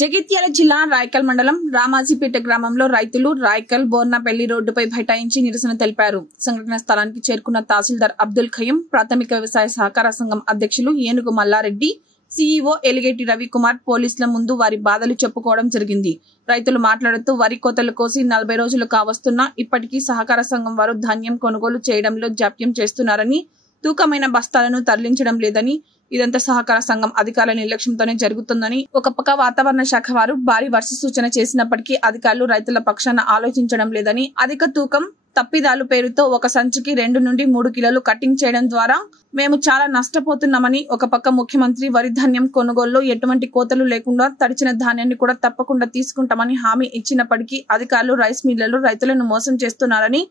జగిత్యాల జిల్లా రాయకల్ మండలం రామాజీపేట గ్రామంలో రైతులు రాయకల్ బోర్నపల్లి రోడ్డుపై బైఠాయించి నిరసన తెలిపారు. సంఘటన స్థలానికి చేరుకున్న తహసీల్దార్ అబ్దుల్ ఖయ్యం, ప్రాథమిక వ్యవసాయ సహకార సంఘం అధ్యక్షులు ఏనుగు మల్లారెడ్డి, సీఈఓ ఎలిగేటి రవికుమార్ పోలీసుల ముందు వారి బాధలు చెప్పుకోవడం జరిగింది. రైతులు మాట్లాడుతూ వరి కోతలు కోసి 40 రోజులు కావస్తున్నా ఇప్పటికీ సహకార సంఘం వారు ధాన్యం కొనుగోలు చేయడంలో జాప్యం చేస్తున్నారని, తూకమైన బస్తాలను తరలించడం లేదని, ఇదంతా సహకార సంఘం అధికారుల నిర్లక్ష్యంతోనే జరుగుతుందని, ఒక పక్క వాతావరణ శాఖ వారు భారీ వర్ష సూచన చేసినప్పటికీ అధికారులు రైతుల పక్షాన ఆలోచించడం లేదని, అధిక తూకం తప్పిదాలు పేరుతో ఒక సంచికి 2 నుండి 3 కిలోలు కటింగ్ చేయడం ద్వారా మేము చాలా నష్టపోతున్నామని, ఒక పక్క ముఖ్యమంత్రి వరి ధాన్యం కొనుగోలులో ఎటువంటి కోతలు లేకుండా తడిచిన ధాన్యాన్ని కూడా తప్పకుండా తీసుకుంటామని హామీ ఇచ్చినప్పటికీ అధికారులు రైస్ మిల్లులు రైతులను మోసం చేస్తున్నారని,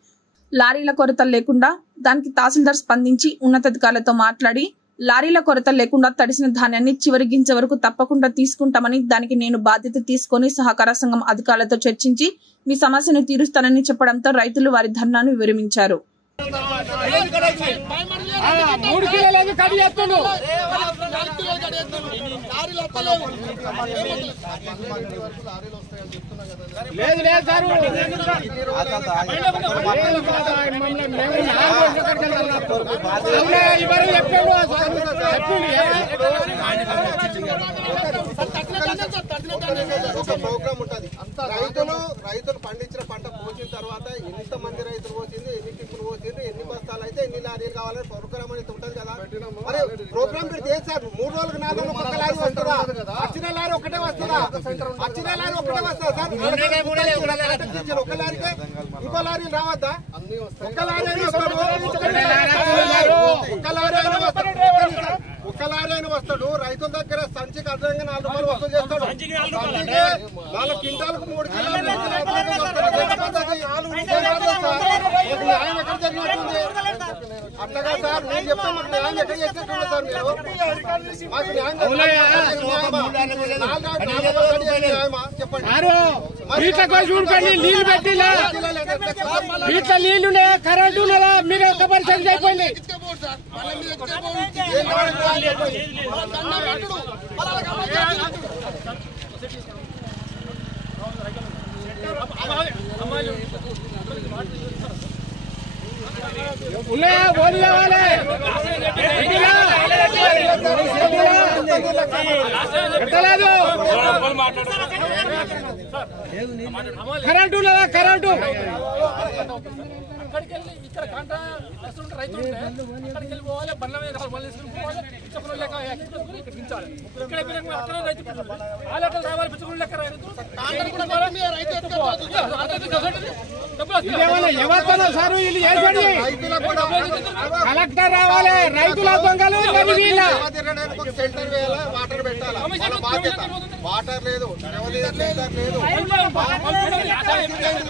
లారీల కొరత లేకుండా దానికి తహసీల్దార్ స్పందించి ఉన్నతాధికారులతో మాట్లాడి లారీల కొరత లేకుండా తడిసిన ధాన్యాన్ని చివరి గింజ వరకు తప్పకుండా తీసుకుంటామని, దానికి నేను బాధ్యత తీసుకుని సహకార సంఘం అధికారులతో చర్చించి మీ సమస్యను తీరుస్తానని చెప్పడంతో రైతులు వారి ధర్నాను విరమించారు. రైతులు పండించిన పంట పోసిన తర్వాత ఎంత మంది రైతులు పోసింది, ఎన్ని టిప్పులు పోసింది, ఎన్ని బస్తాలు అయితే ఎన్ని లారీలు కావాలని ప్రోగ్రామ్ అనేది ఉంటది కదా. మరి ప్రోగ్రామ్ పెడితే చేశారు 3 రోజులకు 4 రోజులకు ఒక లారీ వస్తుందా? వచ్చిన లారీ ఒకటే వస్తుందా? వచ్చిన లారీ ఒకటే వస్తుందా సార్? ఒక లారీకే ఇంకో లారీ రావద్దా? ఒక లారీ అయినా వస్తాడు. రైతుల దగ్గర సంచికి అదనంగా 4 రూపాయలు వసూలు చేస్తాడు. 4 క్వింటాలకు 3 కిలోలు న్యాయం ఎక్కడ జరిగినట్టుంది? అట్లాగా సార్ నేను చెప్తా, మాకు న్యాయం ఎక్కడ చేసినట్టు సార్ మీరు? మాకు న్యాయం చెప్పండి. నీళ్లు పెట్టిలా వీటిలో నీళ్లు కరెంటు ఉన్నదా? మీరు ఎంత పరిస్థితి అయిపోయింది? ఉన్నాయా? ఓడి కావాలి పెట్టలేదు. కరెంటు ఉన్నదా? కరెంటు అక్కడికి వెళ్ళి ఇక్కడ కాంట్రా రైతులు అక్కడికి వెళ్ళి పోవాలి, బండ్ల మీద పోవాలి, పిచ్చకులు లెక్క దించాలి. ఇక్కడ రావాలి పిచ్చకులు లెక్క సార్ వీళ్ళు చేసేది. కలెక్టర్ రావాలి, రైతుల దొంగలు సెంటర్ వేయాలి, వాటర్ పెట్టాలి. వాటర్ లేదు,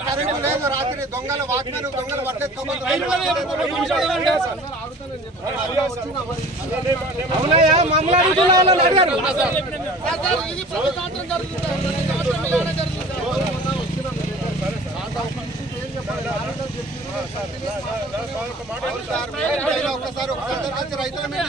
కరెంటు లేదు. రాత్రి దొంగల వాక్మెన్ దొంగలు అవునయ్యా మమ్మల్ని అడుగుతున్నా అడిగారు. ఒకసారి రైతుల మీద